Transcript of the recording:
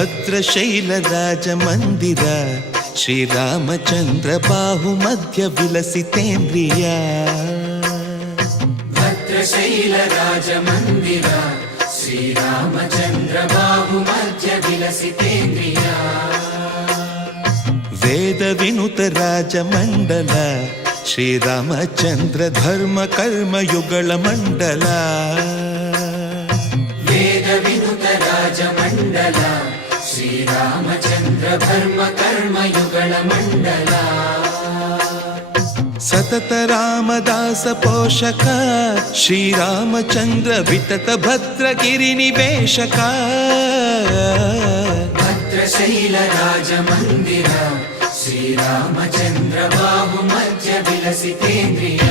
ಭದ್ರಶೈಲ ರಾಜ ಮಂದಿರ ಶ್ರೀರಾಮಚಂದ್ರ ಬಾಹು ಮಧ್ಯ ವಿಲಸಿತೇಂದ್ರಿಯ ಭದ್ರಶೈಲ ರಾಜ ಮಂದಿರ ಶ್ರೀರಾಮಚಂದ್ರ ಬಾಹು ಮಧ್ಯ ವಿಲಸಿತೇಂದ್ರಿಯ ವೇದ ವಿನುತ ರಾಜ ಮಂಡಲ ಶ್ರೀರಾಮಚಂದ್ರ ಧರ್ಮ ಕರ್ಮ ಯುಗಳ ಮಂಡಲ ವೇದ ವಿನುತ ರಾಜ ಮಂಡಲ ಶ್ರೀರಾಮಚಂದ್ರ ಧರ್ಮ ಕರ್ಮ ಯುಗಳ ಮಂಡಲ ಸತತ ರಾಮದಾಸ ಪೋಷಕ ಶ್ರೀರಾಮಚಂದ್ರ ವಿತತ ಭದ್ರಗಿರಿ ನಿವೇಶಕ ಭದ್ರಶೈಲ ರಾಜ ಮಂದಿರ ಶ್ರೀರಾಮಚಂದ್ರ ಬಾಹು ಮಧ್ಯ ವಿಲಸಿತೇಂದ್ರಿಯ